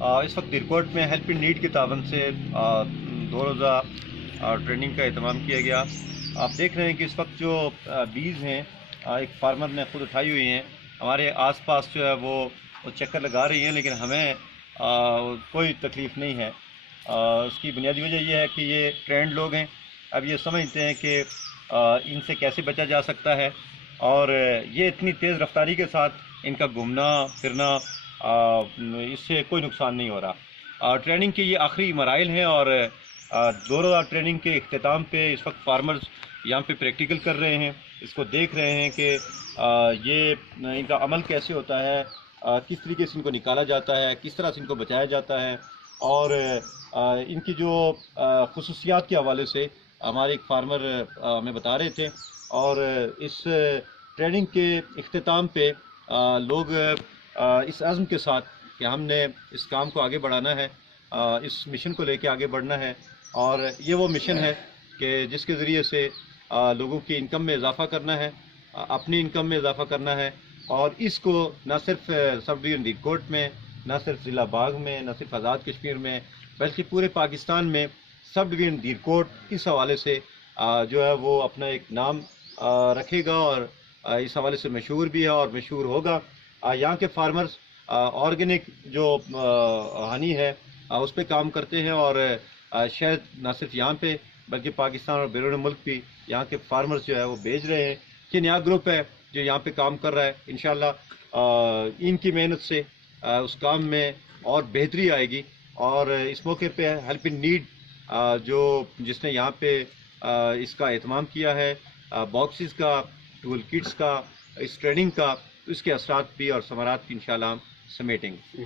اس وقت دھیرکوٹ میں help in need کے تعاون سے 2 روزہ ٹریننگ کا اہتمام کیا گیا۔ آپ دیکھ رہے ہیں کہ اس وقت جو بیز ہیں ایک فارمر نے خود اٹھائی ہوئی ہیں، ہمارے آس پاس جو ہے وہ چکر لگا رہی ہیں، لیکن ہمیں کوئی تکلیف نہیں ہے۔ اس کی بنیادی وجہ یہ ہے کہ یہ ٹرینڈ لوگ ہیں، اب یہ سمجھتے ہیں کہ ان سے کیسے بچا جا سکتا ہے، اور یہ اتنی تیز رفتاری کے ساتھ ان کا گھومنا پھرنا اس سے کوئی نقصان نہیں ہو رہا۔ ٹریننگ کے یہ آخری مراحل ہیں، اور 2 روزہ ٹریننگ کے اختتام پہ اس وقت فارمرز یہاں پہ پریکٹیکل کر رہے ہیں، اس کو دیکھ رہے ہیں کہ یہ ان کا عمل کیسے ہوتا ہے، کس طریقے سے ان کو نکالا جاتا ہے، کس طرح سے ان کو بچایا جاتا ہے، اور ان کی جو خصوصیات کے حوالے سے ہمارے ایک فارمر ہمیں بتا رہے تھے۔ اور اس ٹریننگ کے اختتام پہ لوگ اس عزم کے ساتھ کہ ہم نے اس کام کو آگے بڑھانا ہے، اس مشن کو لے کے آگے بڑھنا ہے، اور یہ وہ مشن ہے کہ جس کے ذریعے سے لوگوں کی انکم میں اضافہ کرنا ہے، اپنی انکم میں اضافہ کرنا ہے، اور اس کو نہ صرف سب ڈویژن دھیرکوٹ میں، نہ صرف ضلع باغ میں، نہ صرف آزاد کشمیر میں، بلکہ پورے پاکستان میں سب ڈویژن دھیرکوٹ اس حوالے سے جو ہے وہ اپنا ایک نام رکھے گا، اور اس حوالے سے مشہور بھی ہے اور مشہور ہوگا۔ یہاں کے فارمرز آرگینک جو ہنی ہے اس پہ کام کرتے ہیں، اور شہد نہ صرف یہاں پہ بلکہ پاکستان اور بیرون ملک بھی یہاں کے فارمرز جو ہے وہ بھیج رہے ہیں۔ یہ نیا گروپ ہے جو یہاں پہ کام کر رہا ہے، انشاءاللہ ان کی محنت سے اس کام میں اور بہتری آئے گی۔ اور اس موقع پہ ہیلپ ان نیڈ جس نے یہاں پہ اس کا اہتمام کیا ہے، باکسز کا، ٹول کٹس کا، اس ٹریننگ کا، تو اس کے اثرات بھی اور ثمرات بھی انشاءاللہ ہم سمیٹیں گے۔